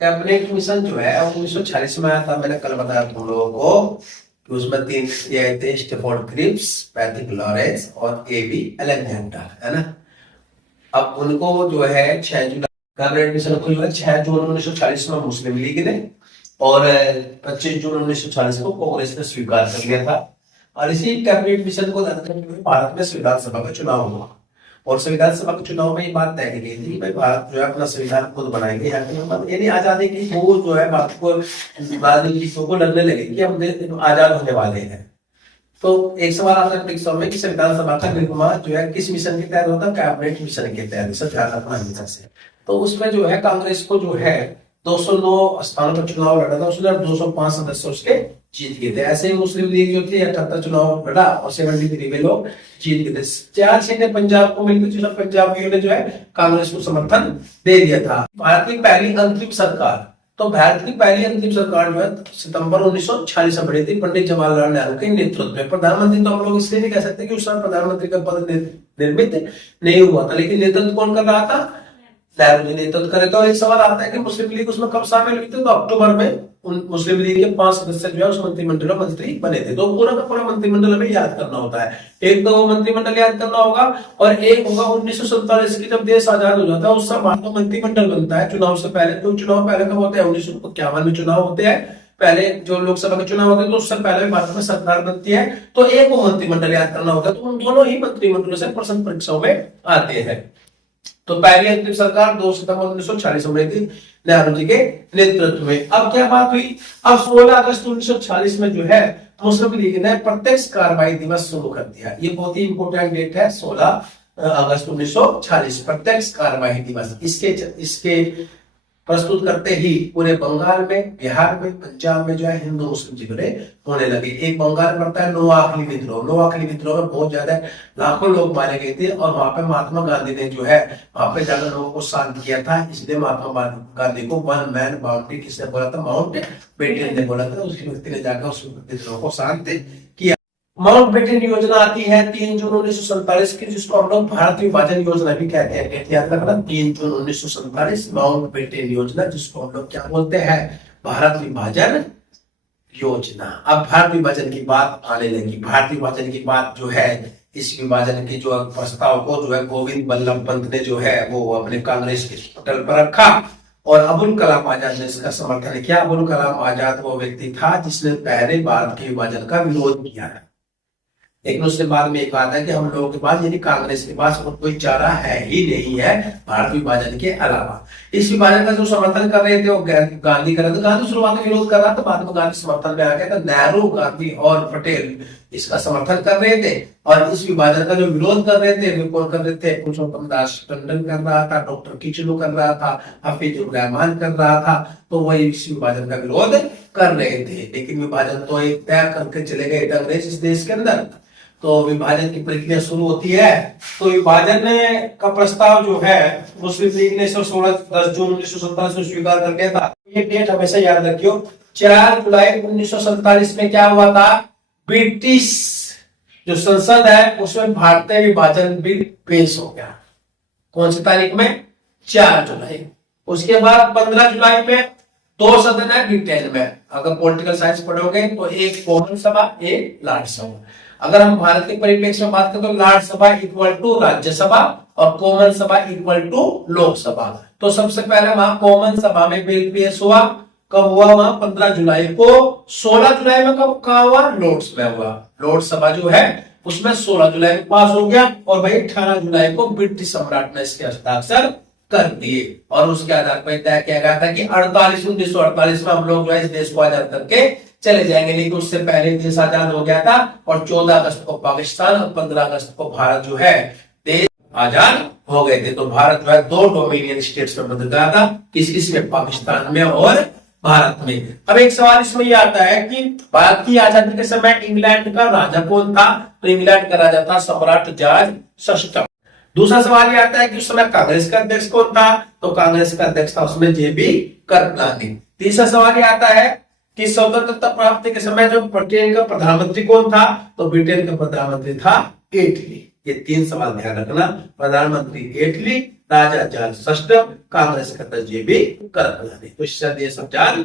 Cabinet mission जो है 1946 में आया था। मैंने कल बताया तुम लोगों को कि उसमें 3 व्यक्ति आए थे, स्टेफोर्ड क्रिप्स, पैट्रिक लॉरेंस और एबी अलेक्जेंडर, है ना। अब उनको जो है 6 जून कैबिनेट मिशन को जो है 6 जून 1940 में मुस्लिम लीग ने और 25 जून 1940 को कांग्रेस ने स्वीकार कर लिया था। और इसी कैबिनेट मिशन को भारत में संविधान सभा का चुनाव हुआ और संविधान सभा के चुनाव में ये बात तय की गई थी कि भाई भारत जो है अपना संविधान खुद बनाएंगे, यानी आजादी की वो जो है भारत को राजनीतिकों को लगने लगे कि हम आजाद होने वाले हैं। तो एक सवाल आता है परीक्षा में कि संविधान सभा का निर्माण जो है किस मिशन के तहत होता है? कैबिनेट मिशन के तहत। सब ध्यान रखना हमेशा से। तो उसमें जो है कांग्रेस को जो है 209 स्थानों पर चुनाव लड़ा था, उसने 205 सदस्य उसके जीत गए थे। ऐसे ही मुस्लिम लीग जो थी 78 चुनाव लड़ा और 73 में लोग जीत गए थे। 4 सीटें पंजाब को मिलकर जो पंजाबियों ने जो है कांग्रेस को समर्थन दे दिया था। भारत की पहली अंतिम सरकार, तो भारत की पहली अंतिम सरकार जो है सितंबर 1946 में बनी थी पंडित जवाहरलाल नेहरू के नेतृत्व में। प्रधानमंत्री तो हम लोग इसलिए नहीं कह सकते कि उस समय प्रधानमंत्री का पद निर्मित नहीं हुआ था, लेकिन नेतृत्व कौन कर रहा था? नेहरू जी नेतृत्व करे। तो एक सवाल आता है कि मुस्लिम लीग उसमें कब शामिल हुई थी? तो अक्टूबर में मुस्लिम लीग के 5 सदस्य जो है उस मंत्रिमंडल में मंत्री बने थे। तो पूरा का पूरा मंत्रिमंडल हमें याद करना होता है। एक तो मंत्रिमंडल याद करना होगा और एक होगा 1947 की जब देश आजाद हो जाता है उस समय भारत का मंत्रिमंडल बनता है चुनाव से पहले। तो चुनाव पहले कब होते हैं? 1951 में चुनाव होते हैं पहले, जो लोकसभा के चुनाव होते हैं, तो उससे पहले भी भारत में सरकार बनती है। तो एक वो मंत्रिमंडल याद करना होता है। तो उन दोनों ही मंत्रिमंडलों से प्रश्न परीक्षाओं में आते हैं। तो पहली अंतिम सरकार 2 सितंबर 1946 में बनी थी नेहरू जी के नेतृत्व में। अब क्या बात हुई? अब 16 अगस्त 1946 में जो है मुस्लिम लीग ने प्रत्यक्ष कार्रवाई दिवस शुरू कर दिया। ये बहुत ही इंपोर्टेंट डेट है, 16 अगस्त 1946 प्रत्यक्ष कार्रवाई दिवस। इसके प्रस्तुत करते ही पूरे बंगाल में, बिहार में, पंजाब में जो है हिंदू मुस्लिम झगड़े होने लगे। एक बंगाल में पड़ता है नोआखली विद्रोह। नोआखली विद्रोह में बहुत ज्यादा लाखों लोग मारे गए थे और वहां पे महात्मा गांधी ने जो है वहां पे जाकर लोगों को शांत किया था। इसलिए महात्मा गांधी को वन मैन बाउंड्री किसने बोला था? माउंट बेटन ने बोला था। उसी व्यक्ति ने जाकर उस विद्रोह को शांत किया। माउंट बेटन योजना आती है 3 जून 1947 की, जिसको हम लोग भारत विभाजन योजना भी कहते हैं। याद रखना 3 जून 1947 माउंट बेटन योजना, जिसको हम लोग क्या बोलते हैं? भारत विभाजन योजना। अब भारत विभाजन की बात आने लगी। भारत विभाजन की बात जो है, इस विभाजन के जो प्रस्ताव को जो है गोविंद बल्लभ पंत ने जो है वो अपने कांग्रेस के पटल पर रखा और अबुल कलाम आजाद ने इसका समर्थन किया। अबुल कलाम आजाद वो व्यक्ति था जिसने पहले भारत के विभाजन का विरोध किया है। लेकिन उसके बाद में एक बात है कि हम लोगों के पास यानी कांग्रेस के पास कोई चारा है ही नहीं है भारत विभाजन के अलावा। इस विभाजन का जो समर्थन कर रहे थे वो गांधी कर रहे थे। गांधी शुरुआत में विरोध कर रहा था, बाद में गांधी समर्थन में आ गया था। नेहरू, गांधी और पटेल इसका समर्थन कर रहे थे और इस विभाजन का जो विरोध कर रहे थे वो कौन कर रहे थे? पुरुषोत्तम दास टंडन कर रहा था, डॉक्टर किचलू कर रहा था, हफीजुर रहमान कर रहा था। तो वही इस विभाजन का विरोध कर रहे थे। लेकिन विभाजन तो एक तय करके चले गए अंग्रेज इस देश के अंदर। तो विभाजन की प्रक्रिया शुरू होती है। तो विभाजन का प्रस्ताव जो है मुस्लिम लीग ने 10 जून 1947 में स्वीकार कर लिया था। ये डेट हमेशा याद रखियो। 4 जुलाई 1947 में क्या हुआ था? ब्रिटिश जो संसद है उसमें भारतीय विभाजन बिल पेश हो गया। कौन सी तारीख में? 4 जुलाई। उसके बाद 15 जुलाई में 2 सदन है ब्रिटेन में। अगर पॉलिटिकल साइंस पढ़ोगे तो एक कॉमन सभा, एक राज्यसभा। अगर हम भारत के परिप्रेक्ष्य में बात करें तो राज्यसभा इक्वल टू राज्यसभा और कॉमन सभा इक्वल टू लोकसभा। तो सबसे पहले वहां कॉमन सभा में बिल पेश हुआ। कब हुआ? वहां 15 जुलाई को। 16 जुलाई में कहा हुआ? लोर्ड्स में हुआ। लोकसभा जो है उसमें 16 जुलाई में पास हो गया और भाई 18 जुलाई को ब्रिटिश सम्राट ने इसके हस्ताक्षर कर दिए और उसके आधार पर तय किया गया था कि 1948 में हम लोग जो है इस देश को आजाद करके चले जाएंगे। लेकिन उससे पहले देश आजाद हो गया था और 14 अगस्त को पाकिस्तान और 15 अगस्त को भारत जो है देश आजाद हो गए थे। तो भारत जो है 2 डोमिनियन स्टेट्स में बदल गया था। किस में? पाकिस्तान में और भारत में। अब एक सवाल इसमें ये आता है कि भारत की आजादी के समय इंग्लैंड का राजा कौन था? तो इंग्लैंड का राजा था सम्राट जॉर्ज सष्टम। दूसरा सवाल ये आता है कि उस समय कांग्रेस का अध्यक्ष कौन था? तो कांग्रेस का अध्यक्ष था उसमें JB कृपलानी। तीसरा सवाल ये आता है कि स्वतंत्रता प्राप्ति के समय जो ब्रिटेन का प्रधानमंत्री कौन था? तो ब्रिटेन का प्रधानमंत्री था एटली। ये 3 सवाल ध्यान रखना। प्रधानमंत्री इटली, राजा जॉर्ज षष्ठ, कांग्रेस का जेबी करपलानी। तो इससे ये सब चार